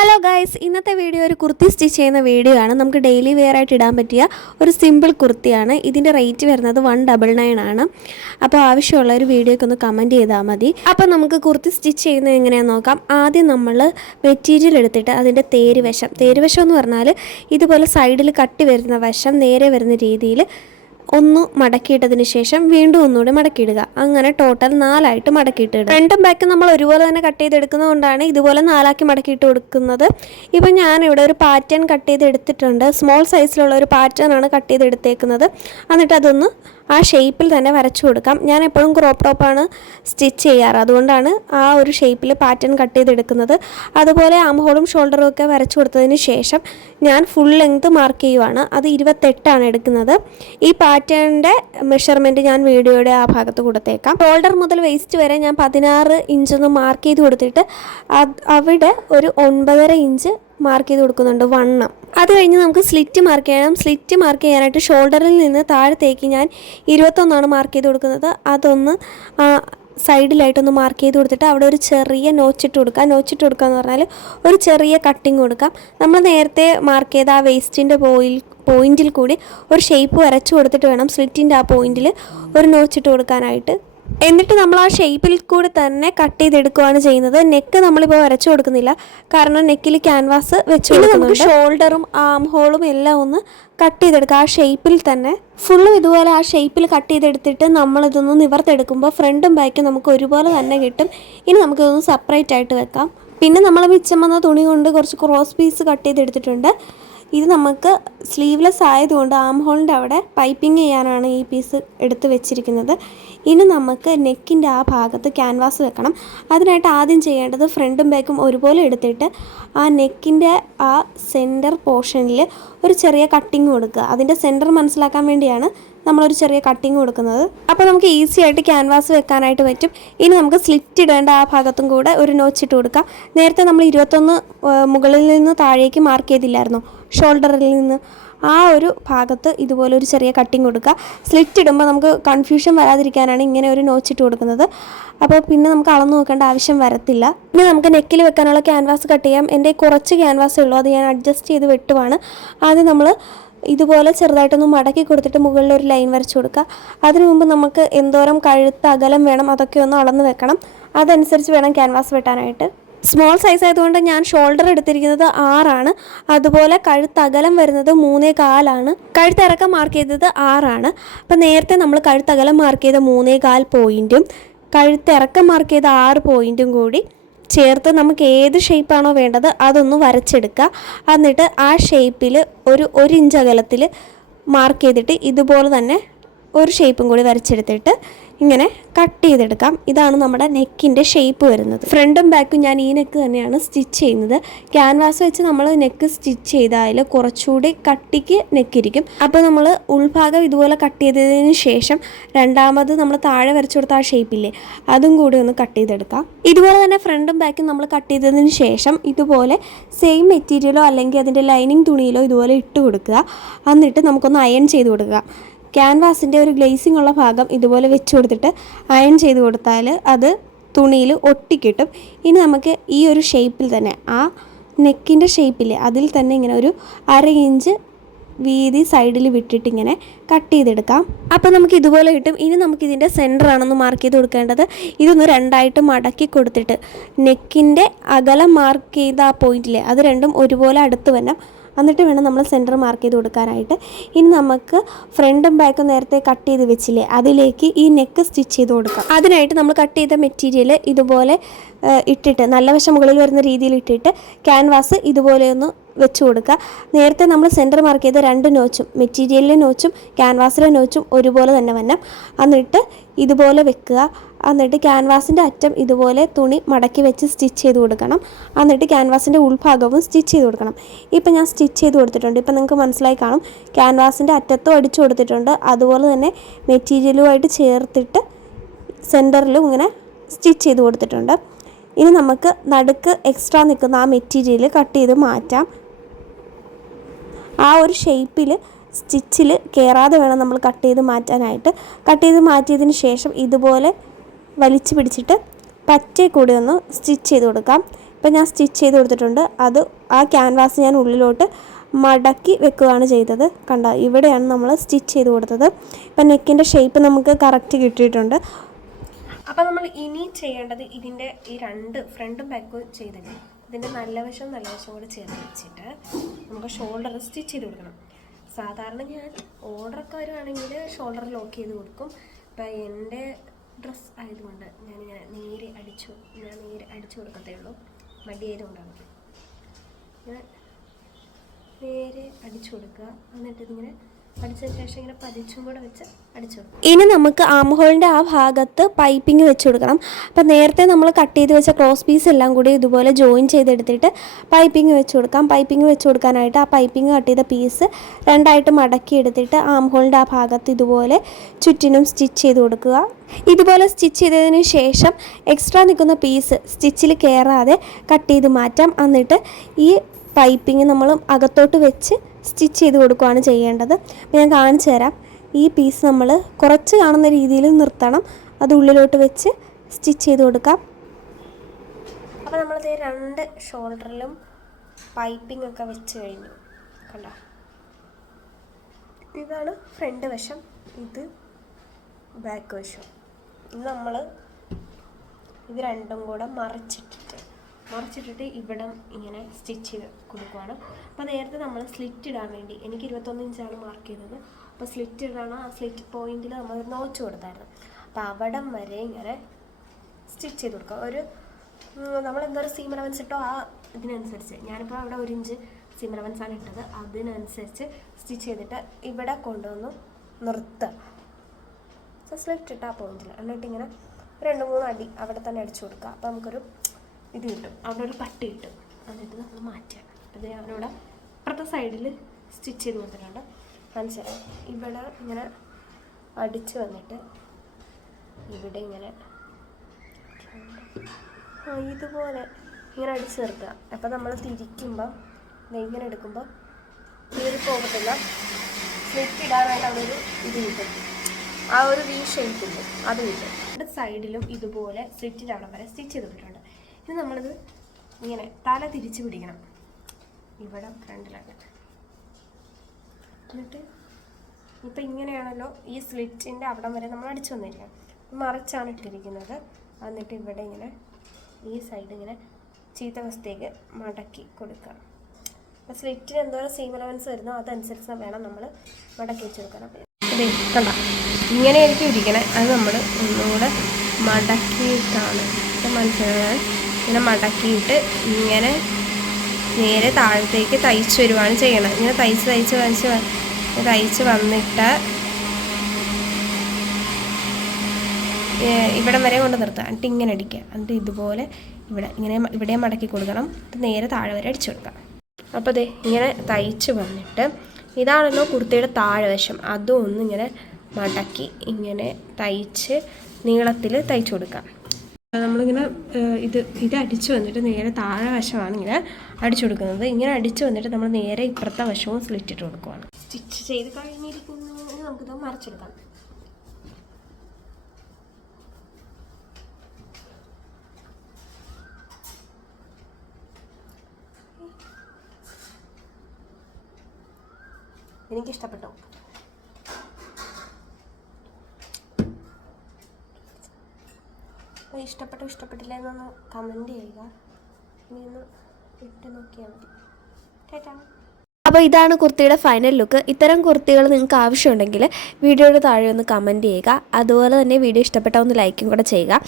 Hello guys, ഇന്നത്തെ video ഒരു kurti stitch ചെയ്യുന്ന വീഡിയോ ആണ്. നമുക്ക് ഡെയിലി വെയർ ആയിട്ട് ഇടാൻ പറ്റിയ ഒരു സിമ്പിൾ കുർത്തിയാണ്. ഇതിൻ്റെ റേറ്റ് വരുന്നത് 199 ആണ്. അപ്പോൾ ആവശ്യമുള്ള ഒരു വീഡിയോയ്ക്ക് ഒന്ന് കമൻറ്റ് ചെയ്താൽ മതി. അപ്പോൾ നമുക്ക് കുർത്തി സ്റ്റിച്ച് ചെയ്യുന്നത് എങ്ങനെയാണെന്ന് നോക്കാം. ആദ്യം നമ്മൾ മെറ്റീരിയൽ എടുത്തിട്ട് അതിൻ്റെ തേരുവശം എന്ന് പറഞ്ഞാൽ ഇതുപോലെ സൈഡിൽ കട്ടി വരുന്ന വശം നേരെ വരുന്ന രീതിയിൽ ഒന്ന് മടക്കിയിട്ടതിന് ശേഷം വീണ്ടും ഒന്നുകൂടി മടക്കിയിടുക. അങ്ങനെ ടോട്ടൽ 4 മടക്കിയിട്ടിടുക. ഫ്രണ്ടും ബാക്കും നമ്മൾ ഒരുപോലെ തന്നെ കട്ട് ചെയ്തെടുക്കുന്നതുകൊണ്ടാണ് ഇതുപോലെ 4 മടക്കിയിട്ട് കൊടുക്കുന്നത്. ഇപ്പം ഞാനിവിടെ ഒരു പാറ്റേൺ കട്ട് ചെയ്തെടുത്തിട്ടുണ്ട്. സ്മോൾ സൈസിലുള്ള ഒരു പാറ്റേൺ ആണ് കട്ട് ചെയ്തെടുത്തേക്കുന്നത്. എന്നിട്ട് അതൊന്ന് ആ ഷേപ്പിൽ തന്നെ വരച്ചു കൊടുക്കാം. ഞാൻ എപ്പോഴും ക്രോപ്പ് ടോപ്പാണ് സ്റ്റിച്ച് ചെയ്യാറ്, അതുകൊണ്ടാണ് ആ ഒരു ഷേപ്പിൽ പാറ്റേൺ കട്ട് ചെയ്തെടുക്കുന്നത്. അതുപോലെ ആം ഹോളും ഷോൾഡറും ഒക്കെ വരച്ചു കൊടുത്തതിന് ശേഷം ഞാൻ ഫുൾ ലെങ്ത് മാർക്ക് ചെയ്യുവാണ്. അത് 28 എടുക്കുന്നത്. ഈ പാറ്റേണിൻ്റെ മെഷർമെൻറ്റ് ഞാൻ വീഡിയോയുടെ ആ ഭാഗത്ത് കൊടുത്തേക്കാം. ഷോൾഡർ മുതൽ വേസ്റ്റ് വരെ ഞാൻ 16 ഇഞ്ചൊന്ന് മാർക്ക് ചെയ്ത് കൊടുത്തിട്ട് അവിടെ ഒരു 9.5 ഇഞ്ച് മാർക്ക് ചെയ്ത് കൊടുക്കുന്നുണ്ട് വണ്ണം. അത് കഴിഞ്ഞ് നമുക്ക് സ്ലിറ്റ് മാർക്ക് ചെയ്യണം. സ്ലിറ്റ് മാർക്ക് ചെയ്യാനായിട്ട് ഷോൾഡറിൽ നിന്ന് താഴത്തേക്ക് ഞാൻ 21 മാർക്ക് ചെയ്ത് കൊടുക്കുന്നത്. അതൊന്ന് സൈഡിലായിട്ടൊന്ന് മാർക്ക് ചെയ്ത് കൊടുത്തിട്ട് അവിടെ ഒരു ചെറിയ നോച്ചിട്ട് കൊടുക്കുക. നോച്ചിട്ട് കൊടുക്കുക എന്ന് പറഞ്ഞാൽ ഒരു ചെറിയ കട്ടിങ് കൊടുക്കാം. നമ്മൾ നേരത്തെ മാർക്ക് ചെയ്ത ആ വേസ്റ്റിൻ്റെ പോയിന്റിൽ കൂടി ഒരു ഷേപ്പ് വരച്ചു കൊടുത്തിട്ട് വേണം സ്ലിറ്റിൻ്റെ ആ പോയിന്റിൽ ഒരു നോച്ചിട്ട് കൊടുക്കാനായിട്ട്. എന്നിട്ട് നമ്മൾ ആ ഷേപ്പിൽ കൂടി തന്നെ കട്ട് ചെയ്തെടുക്കുകയാണ് ചെയ്യുന്നത്. നെക്ക് നമ്മളിപ്പോൾ വരച്ചു കൊടുക്കുന്നില്ല, കാരണം നെക്കിൽ ക്യാൻവാസ് വെച്ച് നമുക്ക് ഷോൾഡറും ആം ഹോളും എല്ലാം ഒന്ന് കട്ട് ചെയ്തെടുക്കുക. ആ ഷേപ്പിൽ തന്നെ ഫുള്ളും ഇതുപോലെ ആ ഷേപ്പിൽ കട്ട് ചെയ്തെടുത്തിട്ട് നമ്മളിതൊന്ന് നിവർത്തിയെടുക്കുമ്പോൾ ഫ്രണ്ടും ബാക്കും നമുക്ക് ഒരുപോലെ തന്നെ കിട്ടും. ഇനി നമുക്കിതൊന്ന് സെപ്പറേറ്റ് ആയിട്ട് വെക്കാം. പിന്നെ നമ്മൾ മിച്ചം വന്ന തുണി കൊണ്ട് കുറച്ച് ക്രോസ് പീസ് കട്ട് ചെയ്തെടുത്തിട്ടുണ്ട്. ഇത് നമുക്ക് സ്ലീവ്ലെസ് ആയതുകൊണ്ട് ആം ഹോളിൻ്റെ അവിടെ പൈപ്പിംഗ് ചെയ്യാനാണ് ഈ പീസ് എടുത്ത് വെച്ചിരിക്കുന്നത്. ഇനി നമുക്ക് നെക്കിൻ്റെ ആ ഭാഗത്ത് ക്യാൻവാസ് വെക്കണം. അതിനായിട്ട് ആദ്യം ചെയ്യേണ്ടത് ഫ്രണ്ടും ബാക്കും ഒരുപോലെ എടുത്തിട്ട് ആ നെക്കിൻ്റെ ആ സെൻറ്റർ പോർഷനിൽ ഒരു ചെറിയ കട്ടിങ് കൊടുക്കുക. അതിൻ്റെ സെൻറ്റർ മനസ്സിലാക്കാൻ വേണ്ടിയാണ് നമ്മളൊരു ചെറിയ കട്ടിങ് കൊടുക്കുന്നത്. അപ്പോൾ നമുക്ക് ഈസി ആയിട്ട് ക്യാൻവാസ് വെക്കാനായിട്ട് പറ്റും. ഇനി നമുക്ക് സ്ലിറ്റ് ഇടേണ്ട ആ ഭാഗത്തും കൂടെ ഒരു നോച്ചിട്ട് കൊടുക്കാം. നേരത്തെ നമ്മൾ 21 മുകളിൽ നിന്ന് താഴേക്ക് മാർക്ക് ചെയ്തില്ലായിരുന്നു, ഷോൾഡറിൽ നിന്ന്. ആ ഒരു ഭാഗത്ത് ഇതുപോലെ ഒരു ചെറിയ കട്ടിങ് കൊടുക്കുക. സ്ലിറ്റ് ഇടുമ്പോൾ നമുക്ക് കൺഫ്യൂഷൻ വരാതിരിക്കാനാണ് ഇങ്ങനെ ഒരു നോച്ചിട്ട് കൊടുക്കുന്നത്. അപ്പോൾ പിന്നെ നമുക്ക് അളന്ന് നോക്കേണ്ട ആവശ്യം വരത്തില്ല. ഇനി നമുക്ക് നെക്കിൽ വെക്കാനുള്ള ക്യാൻവാസ് കട്ട് ചെയ്യാം. എൻ്റെ കുറച്ച് ക്യാൻവാസേ ഉള്ളൂ, അത് ഞാൻ അഡ്ജസ്റ്റ് ചെയ്ത് വെട്ടുവാണ്. ആദ്യം നമ്മൾ ഇതുപോലെ ചെറുതായിട്ടൊന്ന് മടക്കി കൊടുത്തിട്ട് മുകളിൽ ഒരു ലൈൻ വരച്ചു കൊടുക്കുക. അതിനു മുമ്പ് നമുക്ക് എന്തോരം കഴുത്ത് അകലം വേണം അതൊക്കെ ഒന്ന് അളന്ന് വെക്കണം. അതനുസരിച്ച് വേണം ക്യാൻവാസ് വെട്ടാനായിട്ട്. സ്മോൾ സൈസ് ആയതുകൊണ്ട് ഞാൻ ഷോൾഡർ എടുത്തിരിക്കുന്നത് 6. അതുപോലെ കഴുത്തകലം വരുന്നത് 3.25. കഴുത്തിറക്കം മാർക്ക് ചെയ്തത് 6. അപ്പം നേരത്തെ നമ്മൾ കഴുത്തകലം മാർക്ക് ചെയ്ത 3.25 പോയിൻറ്റും കഴുത്തിറക്കം മാർക്ക് ചെയ്ത 6 പോയിൻറ്റും കൂടി ചേർത്ത് നമുക്ക് ഏത് ഷേപ്പാണോ വേണ്ടത് അതൊന്ന് വരച്ചെടുക്കുക. എന്നിട്ട് ആ ഷേപ്പിൽ ഒരു 1 ഇഞ്ച് അകലത്തിൽ മാർക്ക് ചെയ്തിട്ട് ഇതുപോലെ തന്നെ ഒരു ഷേപ്പും കൂടി വരച്ചെടുത്തിട്ട് ഇങ്ങനെ കട്ട് ചെയ്തെടുക്കാം. ഇതാണ് നമ്മുടെ നെക്കിൻ്റെ ഷേപ്പ് വരുന്നത്. ഫ്രണ്ടും ബാക്കും ഞാൻ ഈ നെക്ക് തന്നെയാണ് സ്റ്റിച്ച് ചെയ്യുന്നത്. ക്യാൻവാസ് വെച്ച് നമ്മൾ നെക്ക് സ്റ്റിച്ച് ചെയ്താൽ കുറച്ചുകൂടി കട്ടിക്ക് നെക്കിരിക്കും. അപ്പോൾ നമ്മൾ ഉൾഭാഗം ഇതുപോലെ കട്ട് ചെയ്തതിന് ശേഷം രണ്ടാമത് നമ്മൾ താഴെ വരച്ചു കൊടുത്ത ആ ഷേപ്പില്ലേ, അതും കൂടി ഒന്ന് കട്ട് ചെയ്തെടുക്കാം. ഇതുപോലെ തന്നെ ഫ്രണ്ടും ബാക്കും നമ്മൾ കട്ട് ചെയ്തതിന് ശേഷം ഇതുപോലെ സെയിം മെറ്റീരിയലോ അല്ലെങ്കിൽ അതിൻ്റെ ലൈനിങ് തുണിയിലോ ഇതുപോലെ ഇട്ട് കൊടുക്കുക. എന്നിട്ട് നമുക്കൊന്ന് അയൺ ചെയ്ത് കൊടുക്കുക. ക്യാൻവാസിൻ്റെ ഒരു ഗ്ലേസിംഗ് ഉള്ള ഭാഗം ഇതുപോലെ വെച്ച് കൊടുത്തിട്ട് അയൺ ചെയ്ത് കൊടുത്താൽ അത് തുണിയിൽ ഒട്ടിക്കിട്ടും. ഇനി നമുക്ക് ഈ ഒരു ഷേപ്പിൽ തന്നെ ആ നെക്കിൻ്റെ ഷേപ്പിൽ അതിൽ തന്നെ ഇങ്ങനെ ഒരു 1/2 ഇഞ്ച് വീതി സൈഡിൽ വിട്ടിട്ട് ഇങ്ങനെ കട്ട് ചെയ്തെടുക്കാം. അപ്പോൾ നമുക്ക് ഇതുപോലെ കിട്ടും. ഇനി നമുക്കിതിൻ്റെ സെൻറ്ററാണെന്ന് മാർക്ക് ചെയ്ത് കൊടുക്കേണ്ടത്. ഇതൊന്ന് 2 മടക്കി കൊടുത്തിട്ട് നെക്കിൻ്റെ അകലം മാർക്ക് ചെയ്ത ആ പോയിന്റിലെ അത് രണ്ടും ഒരുപോലെ അടുത്ത് വരണം. എന്നിട്ട് വേണം നമ്മൾ സെൻറ്റർ മാർക്ക് ചെയ്ത് കൊടുക്കാനായിട്ട്. ഇനി നമുക്ക് ഫ്രണ്ടും ബാക്കും നേരത്തെ കട്ട് ചെയ്ത് വെച്ചില്ലേ, അതിലേക്ക് ഈ നെക്ക് സ്റ്റിച്ച് ചെയ്ത് കൊടുക്കാം. അതിനായിട്ട് നമ്മൾ കട്ട് ചെയ്ത മെറ്റീരിയൽ ഇതുപോലെ ഇട്ടിട്ട് നല്ല വശം മുകളിൽ വരുന്ന രീതിയിൽ ഇട്ടിട്ട് ക്യാൻവാസ് ഇതുപോലെ ഒന്ന് വെച്ച് കൊടുക്കുക. നേരത്തെ നമ്മൾ സെൻറ്റർ മാർക്ക് ചെയ്ത 2 നോച്ചും മെറ്റീരിയലിലെ നോച്ചും ക്യാൻവാസിലെ നോച്ചും ഒരുപോലെ തന്നെ വരണം. എന്നിട്ട് ഇതുപോലെ വെക്കുക. എന്നിട്ട് ക്യാൻവാസിൻ്റെ അറ്റം ഇതുപോലെ തുണി മടക്കി വെച്ച് സ്റ്റിച്ച് ചെയ്ത് കൊടുക്കണം. എന്നിട്ട് ക്യാൻവാസിൻ്റെ ഉൾഭാഗവും സ്റ്റിച്ച് ചെയ്ത് കൊടുക്കണം. ഇപ്പം ഞാൻ സ്റ്റിച്ച് ചെയ്ത് കൊടുത്തിട്ടുണ്ട്. ഇപ്പം നിങ്ങൾക്ക് മനസ്സിലായി കാണും. ക്യാൻവാസിൻ്റെ അറ്റത്തും അടിച്ചു കൊടുത്തിട്ടുണ്ട്. അതുപോലെ തന്നെ മെറ്റീരിയലുമായിട്ട് ചേർത്തിട്ട് സെൻറ്ററിലും ഇങ്ങനെ സ്റ്റിച്ച് ചെയ്ത് കൊടുത്തിട്ടുണ്ട്. ഇനി നമുക്ക് നടുക്ക് എക്സ്ട്രാ നിൽക്കുന്ന ആ മെറ്റീരിയൽ കട്ട് ചെയ്ത് മാറ്റാം. ആ ഒരു ഷേപ്പിൽ സ്റ്റിച്ചിൽ കയറാതെ വേണം നമ്മൾ കട്ട് ചെയ്ത് മാറ്റാനായിട്ട്. കട്ട് ചെയ്ത് മാറ്റിയതിന് ശേഷം ഇതുപോലെ വലിച്ചു പിടിച്ചിട്ട് പറ്റേ കൂടി ഒന്ന് സ്റ്റിച്ച് ചെയ്ത് കൊടുക്കാം. ഇപ്പം ഞാൻ സ്റ്റിച്ച് ചെയ്ത് കൊടുത്തിട്ടുണ്ട്. അത് ആ ക്യാൻവാസ് ഞാൻ ഉള്ളിലോട്ട് മടക്കി വെക്കുകയാണ് ചെയ്തത്. കണ്ട, ഇവിടെയാണ് നമ്മൾ സ്റ്റിച്ച് ചെയ്ത് കൊടുത്തത്. ഇപ്പം നെക്കിൻ്റെ ഷേപ്പ് നമുക്ക് കറക്റ്റ് കിട്ടിയിട്ടുണ്ട്. അപ്പോൾ നമ്മൾ ഇനി ചെയ്യേണ്ടത് ഇതിൻ്റെ ഈ രണ്ട് ഫ്രണ്ടും ബാക്കും ചെയ്തിട്ട് ഇതിൻ്റെ നല്ല വശം കൂടെ ചേർത്ത് വെച്ചിട്ട് നമുക്ക് ഷോൾഡർ സ്റ്റിച്ച് ചെയ്ത് കൊടുക്കണം. സാധാരണ ഞാൻ ഓർഡറൊക്കെ വരുവാണെങ്കിൽ ഷോൾഡർ ലോക്ക് ചെയ്ത് കൊടുക്കും. ഇപ്പം എൻ്റെ ഡ്രസ്സ് ആയതുകൊണ്ട് ഞാനിങ്ങനെ നേരെ അടിച്ചു കൊടുക്കത്തേ ഉള്ളൂ. മടി ആയതുകൊണ്ടാണ് ഇങ്ങനെ നേരെ അടിച്ചു കൊടുക്കുക. എന്നിട്ട് ഇതിങ്ങനെ അടിച്ചതിന് ശേഷം ഇങ്ങനെ പതിച്ചും കൂടെ വെച്ച് അടിച്ചു കൊടുക്കും. ഇനി നമുക്ക് ആം ഹോളിൻ്റെ ആ ഭാഗത്ത് പൈപ്പിംഗ് വെച്ച് കൊടുക്കണം. അപ്പം നേരത്തെ നമ്മൾ കട്ട് ചെയ്ത് വെച്ച ക്രോസ് പീസ് എല്ലാം കൂടി ഇതുപോലെ ജോയിൻ ചെയ്തെടുത്തിട്ട് പൈപ്പിംഗ് വെച്ച് കൊടുക്കാം. പൈപ്പിംഗ് വെച്ച് കൊടുക്കാനായിട്ട് ആ പൈപ്പിംഗ് കട്ട് ചെയ്ത പീസ് രണ്ടായിട്ട് മടക്കി എടുത്തിട്ട് ആം ഹോളിൻ്റെ ആ ഭാഗത്ത് ഇതുപോലെ ചുറ്റിനും സ്റ്റിച്ച് ചെയ്ത് കൊടുക്കുക. ഇതുപോലെ സ്റ്റിച്ച് ചെയ്തതിന് ശേഷം എക്സ്ട്രാ നിൽക്കുന്ന പീസ് സ്റ്റിച്ചിൽ കയറാതെ കട്ട് ചെയ്ത് മാറ്റാം. എന്നിട്ട് ഈ പൈപ്പിംഗ് നമ്മൾ അകത്തോട്ട് വെച്ച് സ്റ്റിച്ച് ചെയ്ത് കൊടുക്കുകയാണ് ചെയ്യേണ്ടത്. ഞാൻ കാണിച്ചു തരാം. ഈ പീസ് നമ്മൾ കുറച്ച് കാണുന്ന രീതിയിൽ നിർത്തണം. അത് ഉള്ളിലോട്ട് വെച്ച് സ്റ്റിച്ച് ചെയ്ത് കൊടുക്കാം. അപ്പോൾ നമ്മളിത് രണ്ട് ഷോൾഡറിലും പൈപ്പിംഗ് ഒക്കെ വെച്ച് കഴിഞ്ഞു. കണ്ട, ഇതാണ് ഫ്രണ്ട് വശം, ഇത് ബാക്ക് വശം. ഇത് നമ്മൾ ഇത് രണ്ടും കൂടെ മറിച്ചിട്ടിട്ട് ഇവിടെ ഇങ്ങനെ സ്റ്റിച്ച് ചെയ്ത് കൊടുക്കുകയാണ്. അപ്പോൾ നേരത്തെ നമ്മൾ സ്ലിറ്റ് ഇടാൻ വേണ്ടി എനിക്ക് 21 ഇഞ്ചാണ് മാർക്ക് ചെയ്തത്. അപ്പോൾ സ്ലിറ്റ് ഇടാണ്. ആ സ്ലിറ്റ് പോയിന്റിൽ നമ്മൾ നോച്ച് കൊടുത്തായിരുന്നു. അപ്പോൾ അവിടം വരെ ഇങ്ങനെ സ്റ്റിച്ച് ചെയ്ത് കൊടുക്കുക. ഒരു നമ്മൾ എന്തോരം സീം അലവൻസ് ഇട്ടോ ആ ഇതിനനുസരിച്ച്, ഞാനിപ്പോൾ അവിടെ 1 ഇഞ്ച് സീം അലവൻസാണ് ഇട്ടത്. അതിനനുസരിച്ച് സ്റ്റിച്ച് ചെയ്തിട്ട് ഇവിടെ കൊണ്ടുവന്ന് നിർത്തുക. സ്ലിറ്റ് ഇട്ട ആ പോയിന്റിൽ എന്നിട്ട് ഇങ്ങനെ 2-3 അടി അവിടെ തന്നെ അടിച്ചു കൊടുക്കുക. അപ്പോൾ നമുക്കൊരു ഇത് കിട്ടും, അവിടെ ഒരു പട്ടി കിട്ടും. എന്നിട്ട് നമ്മൾ മാറ്റുക. അത് അവരോട് അപ്പുറത്തെ സൈഡിൽ സ്റ്റിച്ച് ചെയ്ത് കൊടുത്തിട്ടുണ്ട്. മനസ്സിലായി? ഇവിടെ ഇങ്ങനെ അടിച്ച് വന്നിട്ട് ഇവിടെ ഇങ്ങനെ ഇതുപോലെ ഇങ്ങനെ അടിച്ച് നിർത്തുക. അപ്പം നമ്മൾ തിരിക്കുമ്പം ഇങ്ങനെ എടുക്കുമ്പോൾ കീറി പോകത്തില്ല. സ്ലിറ്റ് ഇടാനായിട്ട് അവിടെ ഒരു ഇത് കിട്ടും, ആ ഒരു വി ഷേപ്പില്ല അത് കിട്ടും. ഇവിടെ സൈഡിലും ഇതുപോലെ സ്ലിറ്റിൻ്റെ അവിടെ വരെ സ്റ്റിച്ച് ചെയ്തിട്ടുണ്ട്. ഇനി നമ്മളിത് ഇങ്ങനെ തല തിരിച്ച് പിടിക്കണം, ഇവിടെ ഫ്രണ്ടിലായിട്ട്. എന്നിട്ട് ഇപ്പം ഇങ്ങനെയാണല്ലോ ഈ സ്ലിറ്റിൻ്റെ അവിടം വരെ നമ്മൾ അടിച്ചു വന്നിരിക്കണം. മറിച്ചാണ് ഇട്ടിരിക്കുന്നത്. എന്നിട്ട് ഇവിടെ ഇങ്ങനെ ഈ സൈഡ് ഇങ്ങനെ ചീത്ത വശത്തേക്ക് മടക്കി കൊടുക്കുക. അപ്പോൾ സ്ലിറ്റിന് എന്തോരം സീം അലവൻസ് വരുന്നോ അതനുസരിച്ച് വേണം നമ്മൾ മടക്കി വെച്ച് കൊടുക്കണം. അതെ, കണ്ട, ഇങ്ങനെയായിരിക്കും ഇരിക്കണേ. അത് നമ്മൾ ഒന്നുകൂടെ മടക്കിയിട്ടാണ് മനസ്സിലാക്കാൻ. ഇങ്ങനെ മടക്കിയിട്ട് ഇങ്ങനെ നേരെ താഴത്തേക്ക് തയ്ച്ച് വരുവാണ് ചെയ്യണം. ഇങ്ങനെ തയ്ച്ച് വന്നിട്ട് ഇവിടം വരെ കൊണ്ട് നിർത്തുക. എന്നിട്ട് ഇങ്ങനെ അടിക്കുക. എന്നിട്ട് ഇതുപോലെ ഇവിടെ മടക്കി കൊടുക്കണം. നേരെ താഴെ വരെ അടിച്ചു കൊടുക്കാം. അപ്പോൾ അതെ ഇങ്ങനെ തയ്ച്ച് വന്നിട്ട് ഇതാണല്ലോ കുർത്തിയുടെ താഴെ വശം. അതും ഒന്നിങ്ങനെ മടക്കി ഇങ്ങനെ തയ്ച്ച് നീളത്തിൽ തയ്ച്ചു കൊടുക്കാം. നമ്മളിങ്ങനെ ഇത് അടിച്ചു വന്നിട്ട് നേരെ താഴെ വശമാണ് ഇങ്ങനെ അടിച്ചു കൊടുക്കുന്നത്. ഇങ്ങനെ അടിച്ചു വന്നിട്ട് നമ്മൾ നേരെ ഇപ്പുറത്തെ വശവും സ്ലിറ്റ് ഇട്ട് കൊടുക്കുവാണ്. സ്റ്റിച്ച് ചെയ്ത് കഴിഞ്ഞിരിക്കുന്നു. നമുക്കിത് മറിച്ചെടുക്കാം. എനിക്കിഷ്ടപ്പെട്ടു. ഇഷ്ടപ്പെട്ടില്ല എന്നൊന്ന് കമൻറ്റ് ചെയ്യുക. ഇനി ഒന്ന് ഇട്ട് നോക്കിയാൽ മതി. ടാറ്റാ. അപ്പോൾ ഇതാണ് കുർത്തിയുടെ ഫൈനൽ ലുക്ക്. ഇത്തരം കുർത്തികൾ നിങ്ങൾക്ക് ആവശ്യമുണ്ടെങ്കിൽ വീഡിയോയുടെ താഴെ ഒന്ന് കമൻറ്റ് ചെയ്യുക. അതുപോലെ തന്നെ വീഡിയോ ഇഷ്ടപ്പെട്ടാൽ ഒന്ന് ലൈക്കും കൂടെ ചെയ്യുക.